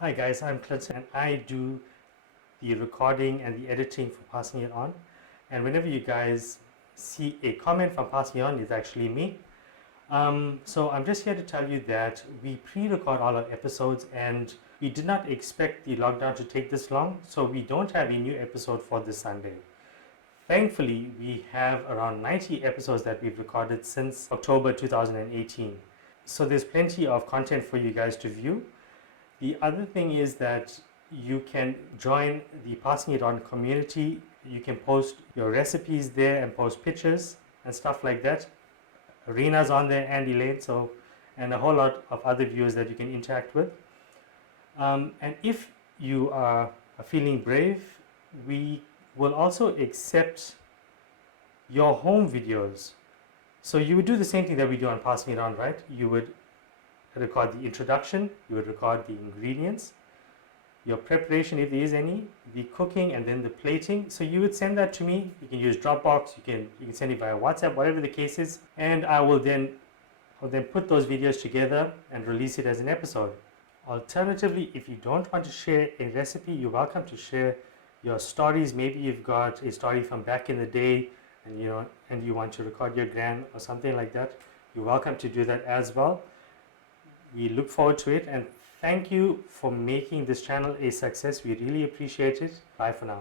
Hi guys, I'm Clinton and I do the recording and the editing for Passing It On. And whenever you guys see a comment from Passing It On, it's actually me. So I'm just here to tell you that we pre-record all our episodes and we did not expect the lockdown to take this long, so we don't have a new episode for this Sunday. Thankfully, we have around 90 episodes that we've recorded since October 2018. So there's plenty of content for you guys to view. The other thing is that you can join the Passing It On community. You can post your recipes there and post pictures and stuff like that. Rena's on there and Elaine, and a whole lot of other viewers that you can interact with. And if you are feeling brave, we will also accept your home videos. So you would do the same thing that we do on Passing It On, right? You would record the introduction, you would record the ingredients, your preparation if there is any, the cooking, and then the plating. So you would send that to me. You can use Dropbox, you can send it via WhatsApp, whatever the case is, and I'll then put those videos together and release it as an episode. Alternatively, if you don't want to share a recipe, you're welcome to share your stories. Maybe you've got a story from back in the day and you want to record your gran or something like that. You're welcome to do that as well. We look forward to it and thank you for making this channel a success. We really appreciate it. Bye for now.